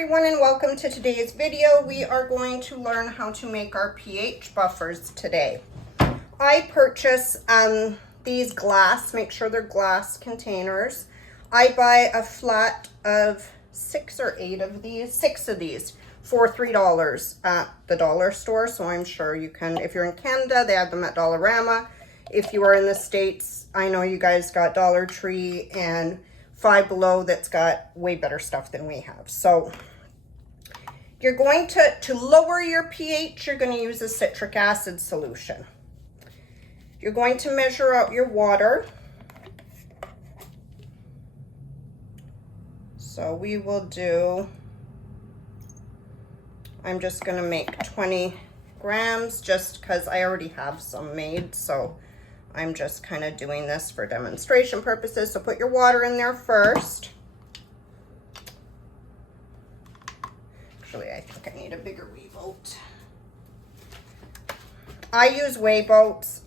everyone, and welcome to today's video. We are going to learn how to make our pH buffers today. I purchase these glass, make sure they're glass containers. I buy a flat of 6 or 8 of these, 6 of these for $3 at the dollar store. So I'm sure you can, if you're in Canada, they have them at Dollarama. If you are in the States, I know you guys got Dollar Tree and Five Below that's got way better stuff than we have. So you're going to lower your pH, you're going to use a citric acid solution. You're going to measure out your water. So we will do, I'm just going to make 20 grams just because I already have some made. So I'm just kind of doing this for demonstration purposes. So put your water in there first. Actually, I think I need a bigger weigh boat. I use weigh boats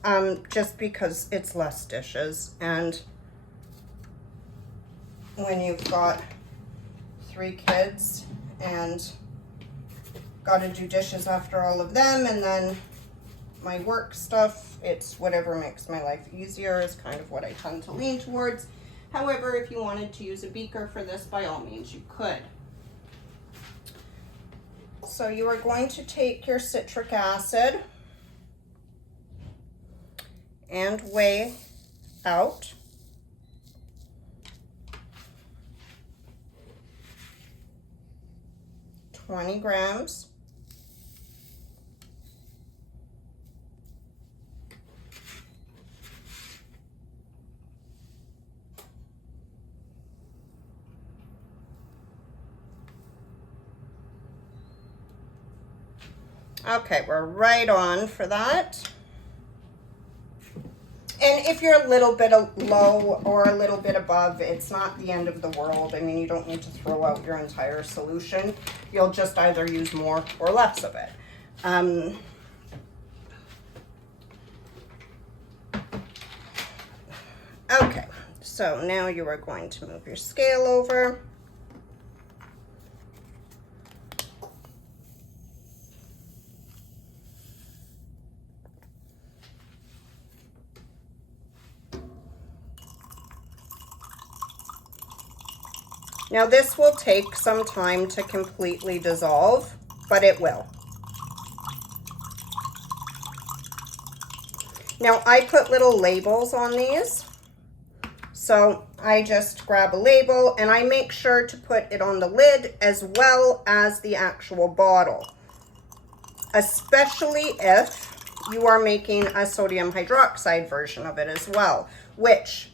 just because it's less dishes. And when you've got 3 kids and got to do dishes after all of them, and then my work stuff, it's whatever makes my life easier is kind of what I tend to lean towards. However, if you wanted to use a beaker for this, by all means you could. So you are going to take your citric acid and weigh out $20 grams. Okay, we're right on for that. And if you're a little bit low or a little bit above, it's not the end of the world. I mean, you don't need to throw out your entire solution. You'll just either use more or less of it. Okay, so now you are going to move your scale over. Now this will take some time to completely dissolve, but it will. Now I put little labels on these. So I just grab a label and I make sure to put it on the lid as well as the actual bottle. Especially if you are making a sodium hydroxide version of it as well, which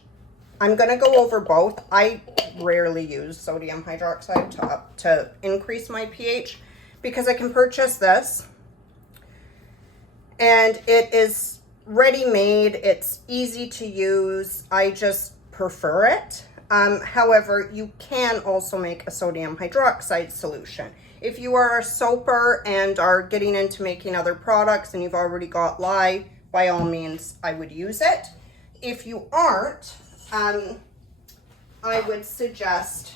I'm going to go over both. I rarely use sodium hydroxide to increase my pH because I can purchase this and it is ready-made. It's easy to use. I just prefer it. However, you can also make a sodium hydroxide solution. If you are a soaper and are getting into making other products and you've already got lye, by all means, I would use it. If you aren't, I would suggest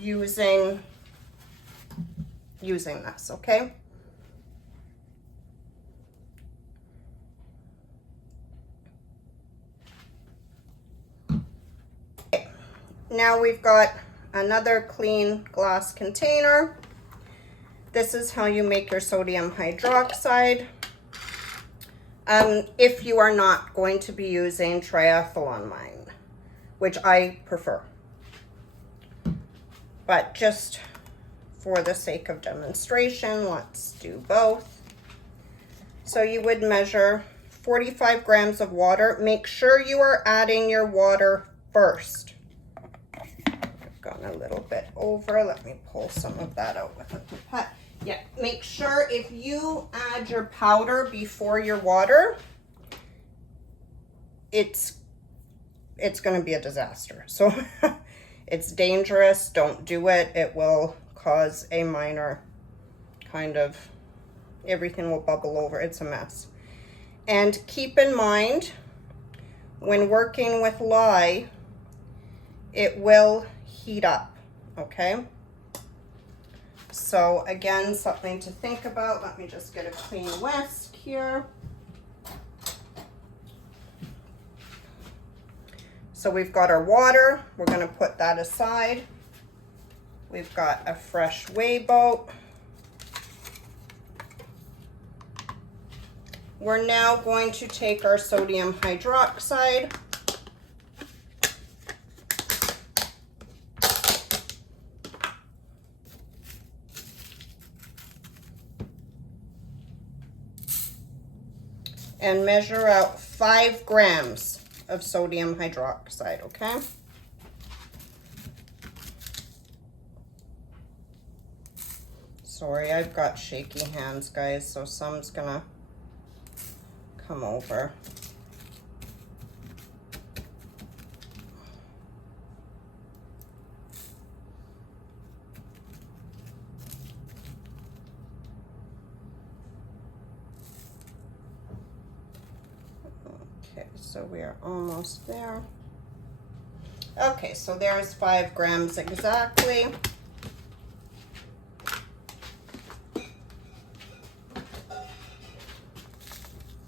using this, okay? Okay. Now we've got another clean glass container. This is how you make your sodium hydroxide. If you are not going to be using triethylamine, which I prefer. But just for the sake of demonstration, let's do both. So you would measure 45 grams of water. Make sure you are adding your water first. I've gone a little bit over. Let me pull some of that out with a pipette. Yeah, make sure if you add your powder before your water, it's going to be a disaster. So it's dangerous. Don't do it. It will cause a minor kind of, everything will bubble over. It's a mess. And keep in mind, when working with lye, it will heat up, okay? So again, something to think about. Let me just get a clean whisk here. So we've got our water. We're going to put that aside. We've got a fresh whey boat. We're now going to take our sodium hydroxide. And measure out 5 grams of sodium hydroxide, okay? Sorry, I've got shaky hands, guys, so some's gonna come over. Okay, so we are almost there. Okay, so there's 5 grams exactly.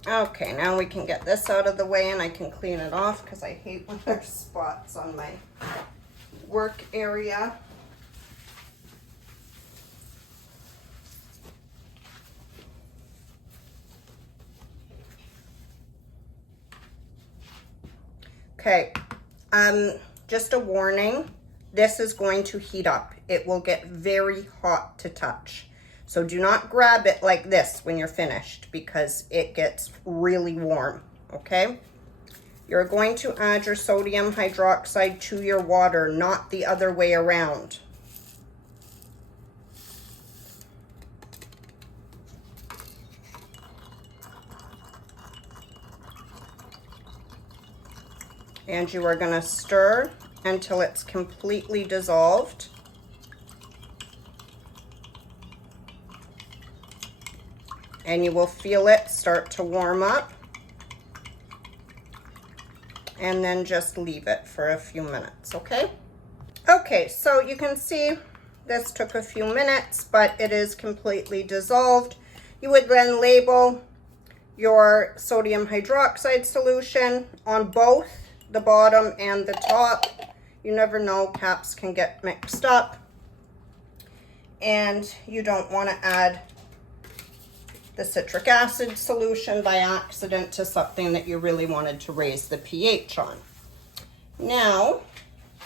Okay, now we can get this out of the way and I can clean it off because I hate when there's spots on my work area. Okay, just a warning, this is going to heat up. It will get very hot to touch. So do not grab it like this when you're finished because it gets really warm, okay? You're going to add your sodium hydroxide to your water, not the other way around. And you are going to stir until it's completely dissolved. And you will feel it start to warm up. And then just leave it for a few minutes, okay? Okay, so you can see this took a few minutes, but it is completely dissolved. You would then label your sodium hydroxide solution on both the bottom and the top. You never know, caps can get mixed up. And you don't want to add the citric acid solution by accident to something that you really wanted to raise the pH on. Now,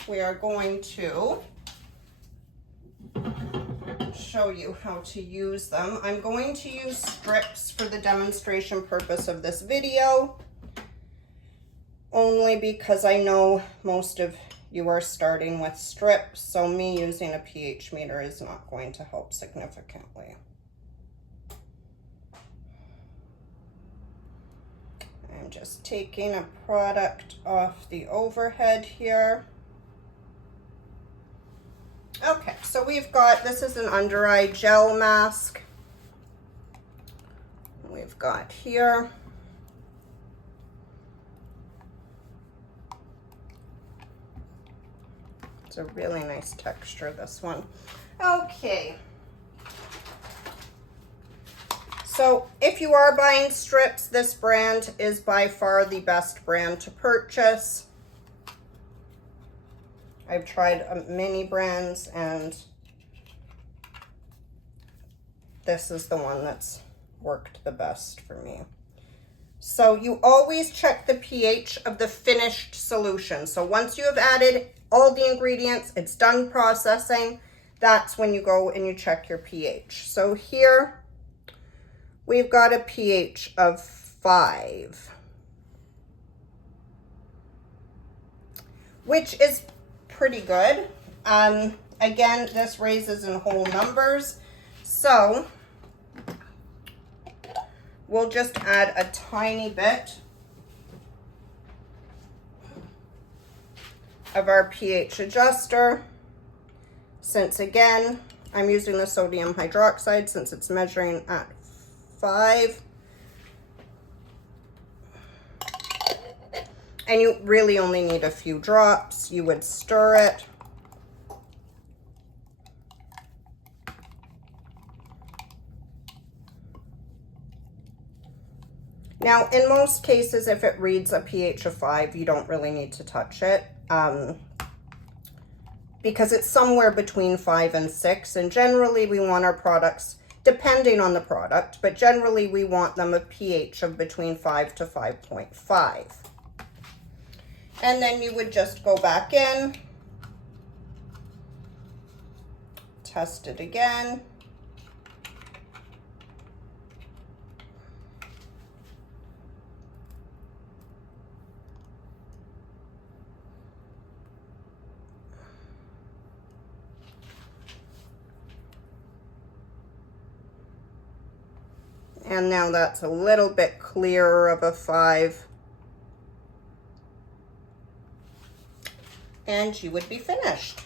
we are going to show you how to use them. I'm going to use strips for the demonstration purpose of this video, only because I know most of you are starting with strips, so me using a pH meter is not going to help significantly. I'm just taking a product off the overhead here. Okay, so we've got, this is an under eye gel mask. We've got here. It's a really nice texture, this one. Okay. So if you are buying strips, this brand is by far the best brand to purchase. I've tried many brands and this is the one that's worked the best for me. So you always check the pH of the finished solution. So once you have added all the ingredients, it's done processing, that's when you go and you check your pH. So here, we've got a pH of 5, which is pretty good. Again, this raises in whole numbers, so we'll just add a tiny bit of our pH adjuster, since again, I'm using the sodium hydroxide since it's measuring at 5. And you really only need a few drops. You would stir it. Now, in most cases, if it reads a pH of 5, you don't really need to touch it because it's somewhere between 5 and 6. And generally, we want our products, depending on the product, but generally we want them a pH of between 5 to 5.5. And then you would just go back in, test it again. And now that's a little bit clearer of a 5. And you would be finished.